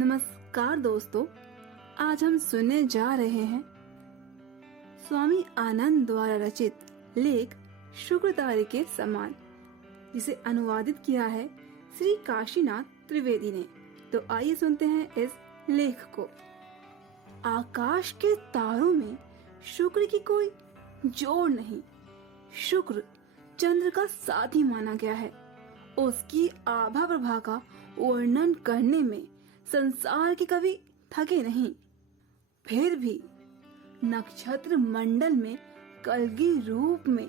नमस्कार दोस्तों, आज हम सुनने जा रहे हैं स्वामी आनंद द्वारा रचित लेख शुक्र तारे के समान, जिसे अनुवादित किया है श्री काशीनाथ त्रिवेदी ने। तो आइए सुनते हैं इस लेख को। आकाश के तारों में शुक्र की कोई जोड़ नहीं। शुक्र चंद्र का साथी माना गया है। उसकी आभा प्रभा का वर्णन करने में संसार के कवि थके नहीं। फिर भी नक्षत्र मंडल में कलगी रूप में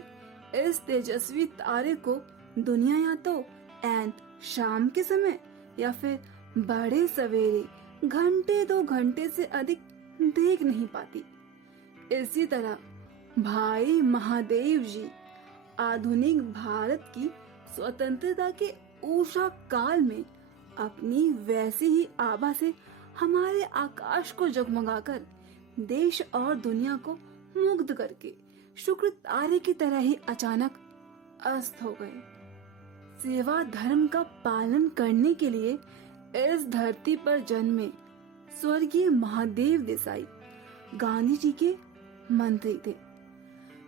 इस तेजस्वी तारे को दुनिया या तो ऐन शाम के समय या फिर बड़े सवेरे घंटे 2 घंटे से अधिक देख नहीं पाती। इसी तरह भाई महादेव जी आधुनिक भारत की स्वतंत्रता के ऊषा काल में अपनी वैसी ही आभा से हमारे आकाश को जगमगाकर देश और दुनिया को मुग्ध करके शुक्र तारे की तरह ही अचानक अस्त हो गए। सेवा धर्म का पालन करने के लिए इस धरती पर जन्मे स्वर्गीय महादेव देसाई गांधी जी के मंत्री थे।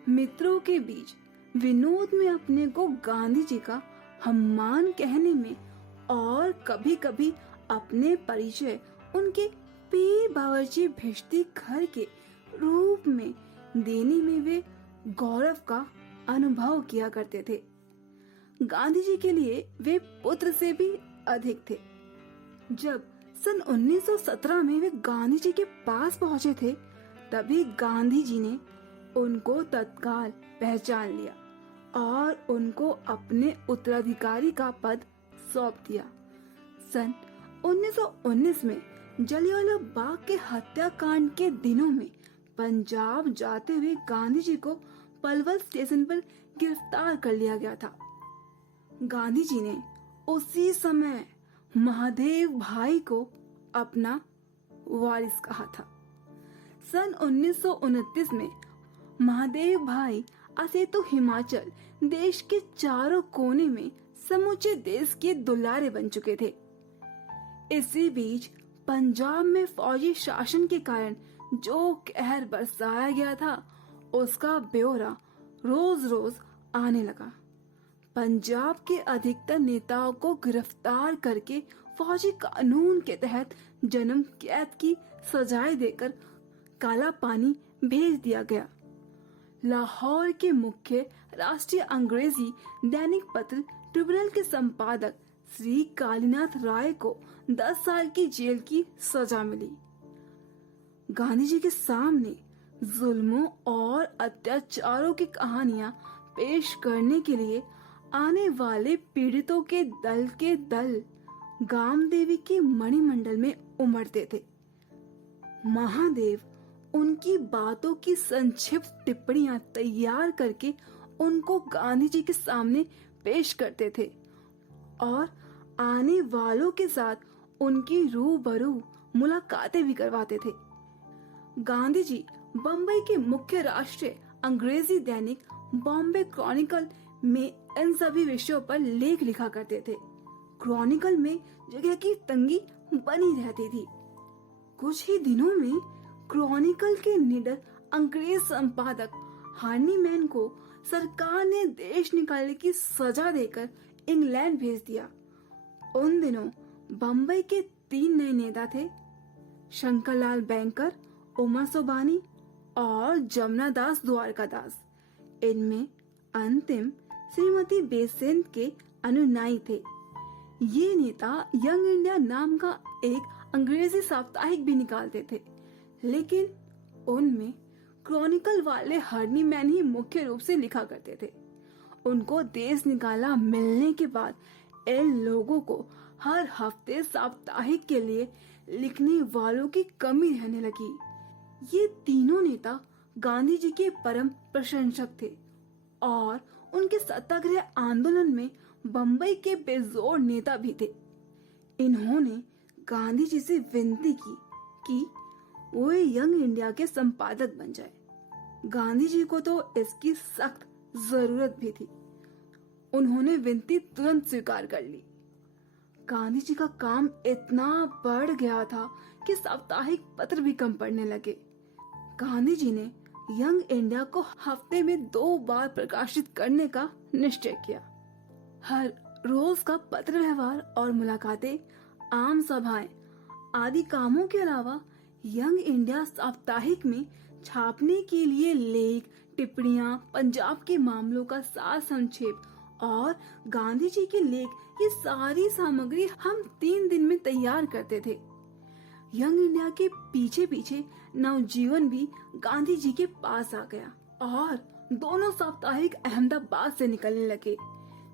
मित्रों के बीच विनोद में अपने को गांधी जी का सम्मान कहने में और कभी कभी अपने परिचय उनके पीर बावर्ची भिश्ती घर के रूप में देने में वे गौरव का अनुभव किया करते थे। गांधी जी के लिए वे पुत्र से भी अधिक थे। जब सन 1917 में वे गांधी जी के पास पहुंचे थे, तभी गांधी जी ने उनको तत्काल पहचान लिया और उनको अपने उत्तराधिकारी का पद सौंप दिया। सन 1919 में जलियांवाला बाग के हत्याकांड के दिनों में पंजाब जाते हुए गांधी जी को पलवल स्टेशन पर गिरफ्तार कर लिया गया था। गांधी जी ने उसी समय महादेव भाई को अपना वारिस कहा था। सन 1929 में महादेव भाई असेतु हिमाचल देश के चारों कोने में समूचे देश के दुलारे बन चुके थे। इसी बीच पंजाब में फौजी शासन के कारण जो कहर बरसाया गया था, उसका ब्यौरा रोज रोज आने लगा। पंजाब के अधिकतर नेताओं को गिरफ्तार करके फौजी कानून के तहत जन्म कैद की सजाएं देकर काला पानी भेज दिया गया। लाहौर के मुख्य राष्ट्रीय अंग्रेजी दैनिक पत्र ट्रिब्यूनल के संपादक श्री कालीनाथ राय को 10 साल की जेल की सजा मिली। गांधी जी के सामने जुल्मों और अत्याचारों की कहानियां पेश करने के लिए आने वाले पीड़ितों के दल गामदेवी के मणिमंडल में उमड़ते थे। महादेव उनकी बातों की संक्षिप्त टिप्पणियां तैयार करके उनको गांधी जी के सामने पेश करते थे और आने वालों के साथ उनकी रूबरू मुलाकातें भी करवाते थे। गांधी जी बम्बई के मुख्य राष्ट्रीय अंग्रेजी दैनिक बॉम्बे क्रॉनिकल में इन सभी विषयों पर लेख लिखा करते थे। क्रॉनिकल में जगह की तंगी बनी रहती थी। कुछ ही दिनों में क्रॉनिकल के निडर अंग्रेज संपादक हार्नीमैन को सरकार ने देश निकालने की सजा देकर इंग्लैंड भेज दिया। उन दिनों बम्बई के 3 नए नेता थे, शंकरलाल बैंकर, उमर सोबानी और जमुना दास द्वारकादास। इनमें अंतिम श्रीमती बेसेंट के अनुयायी थे। ये नेता यंग इंडिया नाम का एक अंग्रेजी साप्ताहिक भी निकालते थे, लेकिन उनमें क्रॉनिकल वाले हार्नीमैन ही मुख्य रूप से लिखा करते थे। उनको देश निकाला मिलने के बाद इन लोगों को हर हफ्ते साप्ताहिक के लिए लिखने वालों की कमी रहने लगी। ये तीनों नेता गांधी जी के परम प्रशंसक थे और उनके सत्याग्रह आंदोलन में बम्बई के बेजोड़ नेता भी थे। इन्होंने गांधी जी से विनती की कि वो यंग इंडिया के संपादक बन जाए। गांधी जी को तो इसकी सख्त जरूरत भी थी। उन्होंने विनती तुरंत स्वीकार कर ली। गांधी जी का काम इतना बढ़ गया था कि साप्ताहिक पत्र भी कम पड़ने लगे। गांधी जी ने यंग इंडिया को हफ्ते में 2 बार प्रकाशित करने का निश्चय किया। हर रोज का पत्र व्यवहार और मुलाकातें, आम सभाएं आदि कामों के अलावा यंग इंडिया साप्ताहिक में छापने के लिए लेख, टिप्पणियां, पंजाब के मामलों का सार संक्षेप और गांधी जी के लेख, ये सारी सामग्री हम 3 दिन में तैयार करते थे। यंग इंडिया के पीछे पीछे नवजीवन भी गांधी जी के पास आ गया और दोनों साप्ताहिक अहमदाबाद से निकलने लगे।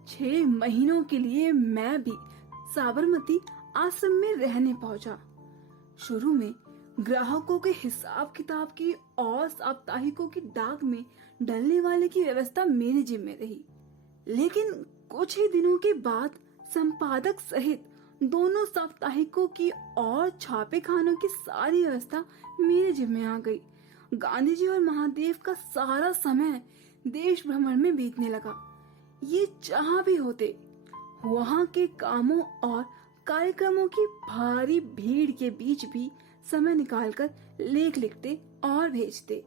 6 महीनों के लिए मैं भी साबरमती आश्रम में रहने पहुंचा। शुरू में ग्राहकों के हिसाब किताब की और साप्ताहिकों की डाक में डलने वाले की व्यवस्था मेरे जिम्मे रही, लेकिन कुछ ही दिनों के बाद संपादक सहित दोनों साप्ताहिकों की और छापे खानों की सारी व्यवस्था मेरे जिम्मे आ गई। गांधी जी और महादेव का सारा समय देश भ्रमण में बीतने लगा। ये जहाँ भी होते वहाँ के कामों और कार्यक्रमों की भारी भीड़ के बीच भी समय निकालकर लेख लिखते और भेजते।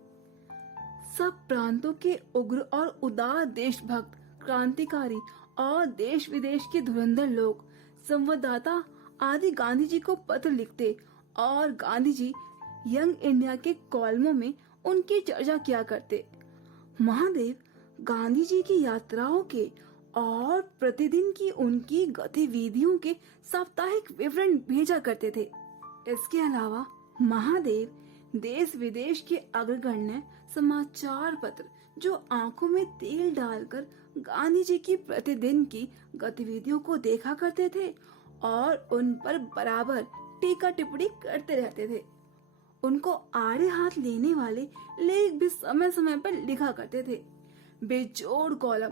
सब प्रांतों के उग्र और उदार देशभक्त, क्रांतिकारी और देश विदेश के धुरंधर लोग, संवाददाता आदि गांधी जी को पत्र लिखते और गांधी जी यंग इंडिया के कॉलमों में उनकी चर्चा किया करते। महादेव गांधी जी की यात्राओं के और प्रतिदिन की उनकी गतिविधियों के साप्ताहिक विवरण भेजा करते थे। इसके अलावा महादेव देश विदेश के अग्रगण्य समाचार पत्र, जो आंखों में तेल डालकर गांधी जी की प्रतिदिन की गतिविधियों को देखा करते थे और उन पर बराबर टीका टिप्पणी करते रहते थे। उनको आड़े हाथ लेने वाले लेख भी समय समय पर लिखा करते थे। बेजोड़ कॉलम,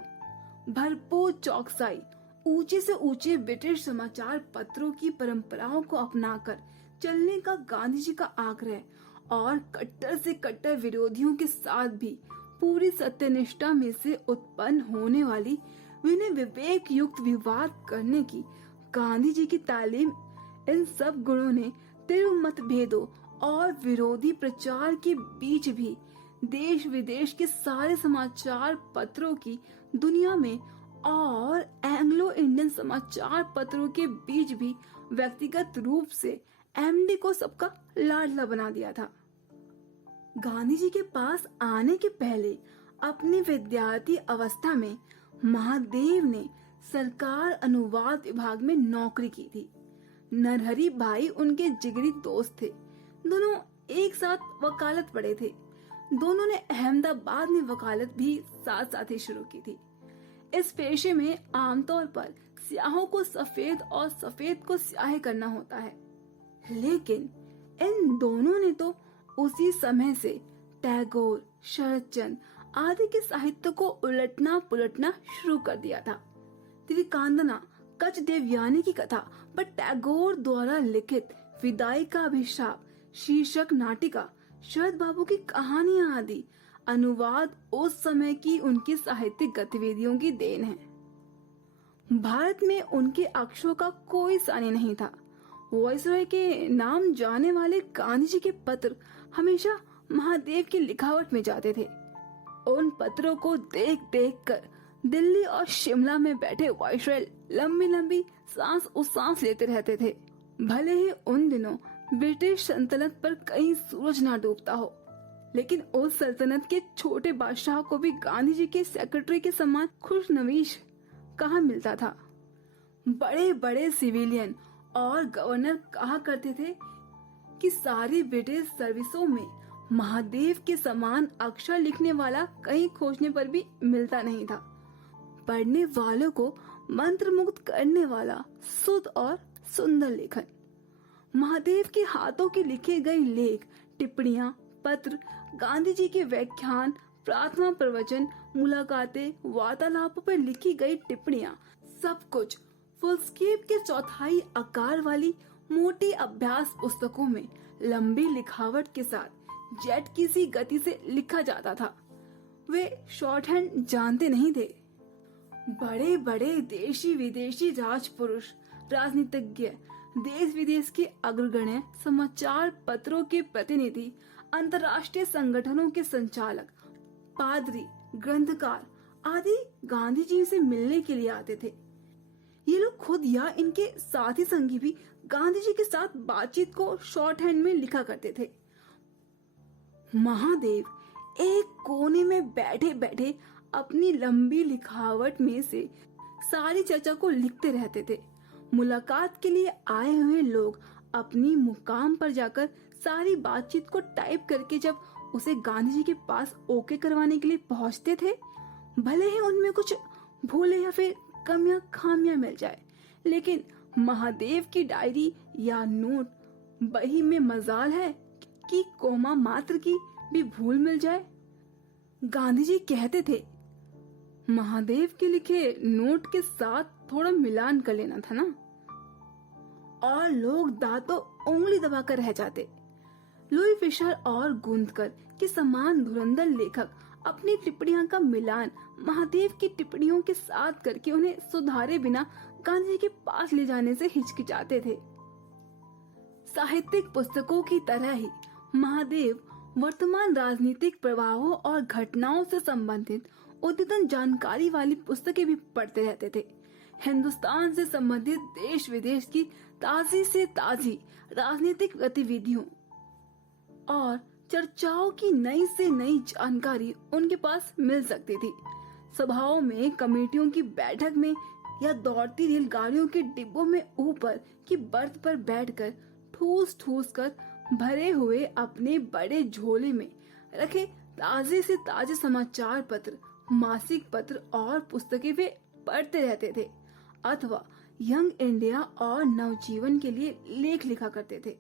भरपूर चौकसाई, ऊंचे से ऊंचे ब्रिटिश समाचार पत्रों की परंपराओं को अपनाकर चलने का गांधी जी का आग्रह और कट्टर से कट्टर विरोधियों के साथ भी पूरी सत्यनिष्ठा में से उत्पन्न होने वाली विनय विवेक युक्त विवाद करने की गांधी जी की तालीम, इन सब गुणों ने तीव्र मतभेदों और विरोधी प्रचार के बीच भी देश विदेश के सारे समाचार पत्रों की दुनिया में और एंग्लो इंडियन समाचार पत्रों के बीच भी व्यक्तिगत रूप से एमडी को सबका लाडला बना दिया था। गांधी जी के पास आने के पहले अपनी विद्यार्थी अवस्था में महादेव ने सरकार अनुवाद विभाग में नौकरी की थी। नरहरि भाई उनके जिगरी दोस्त थे। दोनों एक साथ वकालत पढ़े थे। दोनों ने अहमदाबाद में वकालत भी साथ साथ ही शुरू की थी। इस पेशे में आमतौर पर स्याहों को सफेद और सफेद को स्याही करना होता है, लेकिन इन दोनों ने तो उसी समय से टैगोर, शरदचंद्र आदि के साहित्य को उलटना पुलटना शुरू कर दिया था। त्रिकांदना, कच देवयानी की कथा पर टैगोर द्वारा लिखित विदाई का अभिशाप शीर्षक नाटिका, शरद बाबू की कहानियां आदि अनुवाद उस समय की उनकी साहित्यिक गतिविधियों की देन है। भारत में उनके अक्षरों का कोई सानी नहीं था। वॉइसरॉय के नाम जाने वाले गांधी जी के पत्र हमेशा महादेव की लिखावट में जाते थे। उन पत्रों को देख देख कर दिल्ली और शिमला में बैठे वॉइसरॉय लंबी लंबी सांस लेते रहते थे। भले ही उन दिनों ब्रिटिश सल्तनत पर कहीं सूरज ना डूबता हो, लेकिन उस सल्तनत के छोटे बादशाह को भी गांधी जी के सेक्रेटरी के समान खुशनवीश कहाँ मिलता था। बड़े बड़े सिविलियन और गवर्नर कहा करते थे कि सारी ब्रिटिश सर्विसों में महादेव के समान अक्षर लिखने वाला कहीं खोजने पर भी मिलता नहीं था। पढ़ने वालों को मंत्रमुग्ध करने वाला शुद्ध और सुंदर लेखन। महादेव के हाथों के लिखे गए लेख, टिप्पणियां, पत्र, गांधी जी के व्याख्यान, प्रार्थना प्रवचन, मुलाकातें, वार्तालापों पर लिखी गई टिप्पणियां, सब कुछ फुलस्केप के चौथाई आकार वाली मोटी अभ्यास पुस्तकों में लंबी लिखावट के साथ जेट की सी गति से लिखा जाता था। वे शॉर्टहैंड जानते नहीं थे। बड़े बड़े देशी विदेशी राजपुरुष, राजनीतिज्ञ, देश विदेश के अग्रगण्य समाचार पत्रों के प्रतिनिधि, अंतर्राष्ट्रीय संगठनों के संचालक, पादरी, ग्रंथकार आदि गांधी जी से मिलने के लिए आते थे। ये लोग खुद या इनके साथी संगी भी गांधी जी के साथ बातचीत को शॉर्ट हैंड में लिखा करते थे। महादेव एक कोने में बैठे बैठे अपनी लंबी लिखावट में से सारी चर्चा को लिखते रहते थे। मुलाकात के लिए आए हुए लोग अपनी मुकाम पर जाकर सारी बातचीत को टाइप करके जब उसे गांधी जी के पास ओके करवाने के लिए पहुंचते थे, भले ही उनमें कुछ भूले या फिर कमियां खामियां मिल जाए, लेकिन महादेव की डायरी या नोट बही में मजाल है कि कोमा मात्र की भी भूल मिल जाए। गांधी जी कहते थे, महादेव के लिखे नोट के साथ थोड़ा मिलान कर लेना था ना, और लोग दांतों उंगली दबाकर रह जाते। लुई फिशर और गुंदकर के समान धुरंधर लेखक अपनी टिप्पणियों का मिलान महादेव की टिप्पणियों के साथ करके उन्हें सुधारे बिना गांधी जी के पास ले जाने से हिचकिचाते थे। साहित्यिक पुस्तकों की तरह ही महादेव वर्तमान राजनीतिक प्रभावों और घटनाओं से संबंधित उद्यतन जानकारी वाली पुस्तकें भी पढ़ते रहते थे। हिंदुस्तान से संबंधित देश विदेश की ताजी से ताजी राजनीतिक गतिविधियों और चर्चाओं की नई से नई जानकारी उनके पास मिल सकती थी। सभाओं में, कमेटियों की बैठक में या दौड़ती रेलगाड़ियों के डिब्बों में ऊपर की बर्थ पर बैठकर ठूस ठूस कर भरे हुए अपने बड़े झोले में रखे ताजे से ताजे समाचार पत्र, मासिक पत्र और पुस्तकें वे पढ़ते रहते थे अथवा यंग इंडिया और नवजीवन के लिए लेख लिखा करते थे।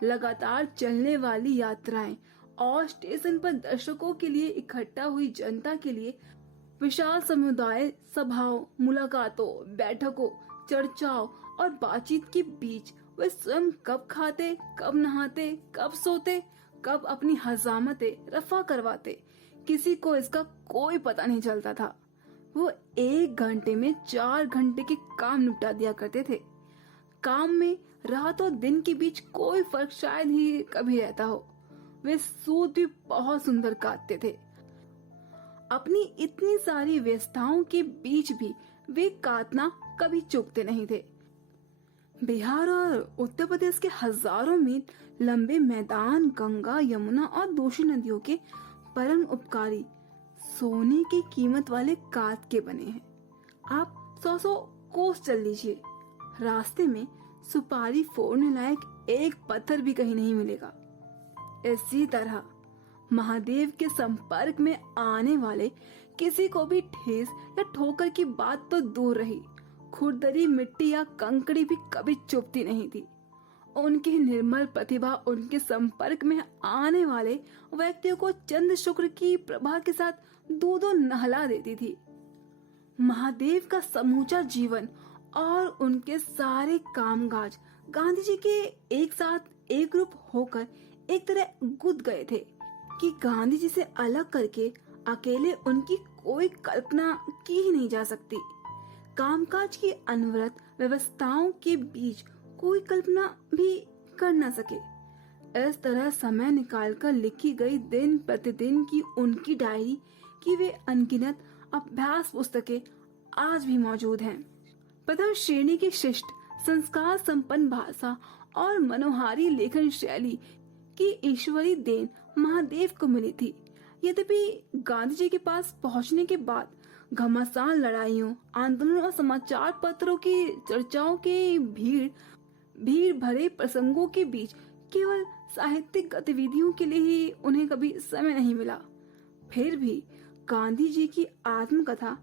लगातार चलने वाली यात्राएं और स्टेशन पर दर्शकों के लिए इकट्ठा हुई जनता के लिए विशाल समुदाय सभाओं, मुलाकातों, बैठकों, चर्चाओं और बातचीत के बीच वे स्वयं कब खाते, कब नहाते, कब सोते, कब अपनी हजामतें रफा करवाते, किसी को इसका कोई पता नहीं चलता था। वो 1 घंटे में 4 घंटे के काम निपटा दिया करते थे। काम में रात और दिन के बीच कोई फर्क शायद ही कभी रहता हो। वे सूत भी बहुत सुंदर काटते थे। अपनी इतनी सारी व्यस्तताओं के बीच भी वे काटना कभी चूकते नहीं थे। बिहार और उत्तर प्रदेश के हजारों मील लंबे मैदान गंगा, यमुना और दूसरी नदियों के परम उपकारी सोने की कीमत वाले काट के बने हैं। आप 100 कोस चल लीजिए, रास्ते में सुपारी फोड़ने लायक एक पत्थर भी कहीं नहीं मिलेगा। इसी तरह महादेव के संपर्क में आने वाले किसी को भी ठेस या ठोकर की बात तो दूर रही, खुरदरी मिट्टी या कंकड़ी भी कभी चुभती नहीं थी। उनकी निर्मल प्रतिभा उनके संपर्क में आने वाले व्यक्तियों को चंद्र शुक्र की प्रभा के साथ दूधों नहला देती थी। महादेव का समूचा जीवन और उनके सारे कामकाज गांधी जी के एक साथ एक रूप होकर एक तरह गुद गए थे कि गांधी जी से अलग करके अकेले उनकी कोई कल्पना की ही नहीं जा सकती। कामकाज की अनवरत व्यवस्थाओं के बीच कोई कल्पना भी कर न सके। इस तरह समय निकालकर लिखी गई दिन प्रतिदिन की उनकी डायरी की वे अनगिनत अभ्यास पुस्तकें आज भी मौजूद हैं। प्रथम श्रेणी की शिष्ट, संस्कार संपन्न भाषा और मनोहारी लेखन शैली की ईश्वरी देन महादेव को मिली थी। यद्यपि गांधी जी के पास पहुंचने के बाद घमासान लड़ाइयों, आंदोलनों और समाचार पत्रों की चर्चाओं के भीड़ भरे प्रसंगों के बीच केवल साहित्यिक गतिविधियों के लिए ही उन्हें कभी समय नहीं मिला, फिर भी गांधी जी की आत्मकथा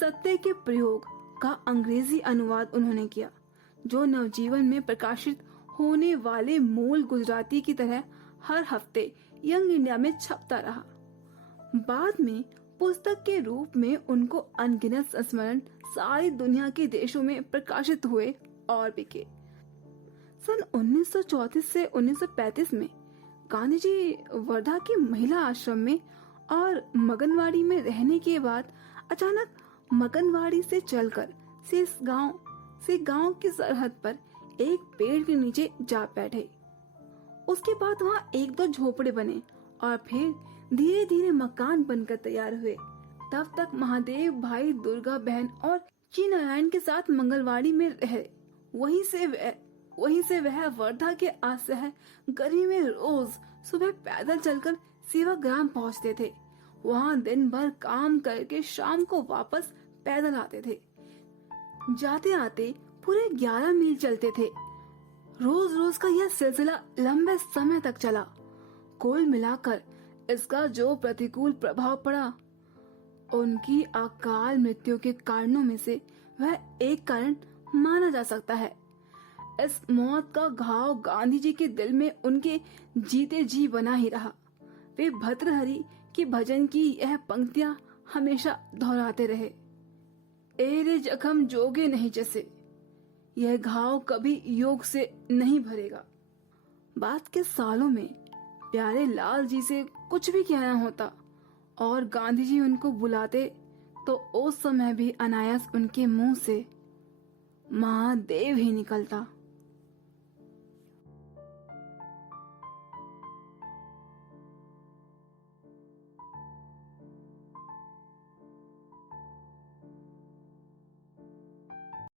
सत्य के प्रयोग का अंग्रेजी अनुवाद उन्होंने किया, जो नवजीवन में प्रकाशित होने वाले मूल गुजराती की तरह हर हफ्ते यंग इंडिया में छपता रहा। बाद में पुस्तक के रूप में उनको अनगिनत संस्मरण सारी दुनिया के देशों में प्रकाशित हुए और बिके। सन 1934 से 1935 में गांधी जी वर्धा के महिला आश्रम में और मगनवाड़ी में रहने के बाद अचानक मगनवाड़ी से चलकर शेष गांव से गांव की सरहद पर एक पेड़ के नीचे जा बैठे। उसके बाद वहाँ एक दो झोपड़े बने और फिर धीरे धीरे मकान बनकर तैयार हुए। तब तक महादेव भाई, दुर्गा बहन और ची नारायण के साथ मंगलवाड़ी में रहे। वहीं से वह वर्धा के असह गर्मी में रोज सुबह पैदल चलकर सेवाग्राम पहुंचते थे। वहां दिन भर काम करके शाम को वापस पैदल आते थे। जाते आते पूरे 11 मील चलते थे। रोज रोज का यह सिलसिला लंबे समय तक चला। कुल मिलाकर इसका जो प्रतिकूल प्रभाव पड़ा, उनकी अकाल मृत्यु के कारणों में से वह एक कारण माना जा सकता है। इस मौत का घाव गांधी जी के दिल में उनके जीते जी बना ही रहा। वे भर्तृहरि के भजन की यह पंक्तियां हमेशा दोहराते रहे, एरे जख्म जोगे नहीं जैसे, यह घाव कभी योग से नहीं भरेगा। बाद के सालों में प्यारे लाल जी से कुछ भी कहना होता और गांधी जी उनको बुलाते तो उस समय भी अनायास उनके मुंह से महादेव ही निकलता।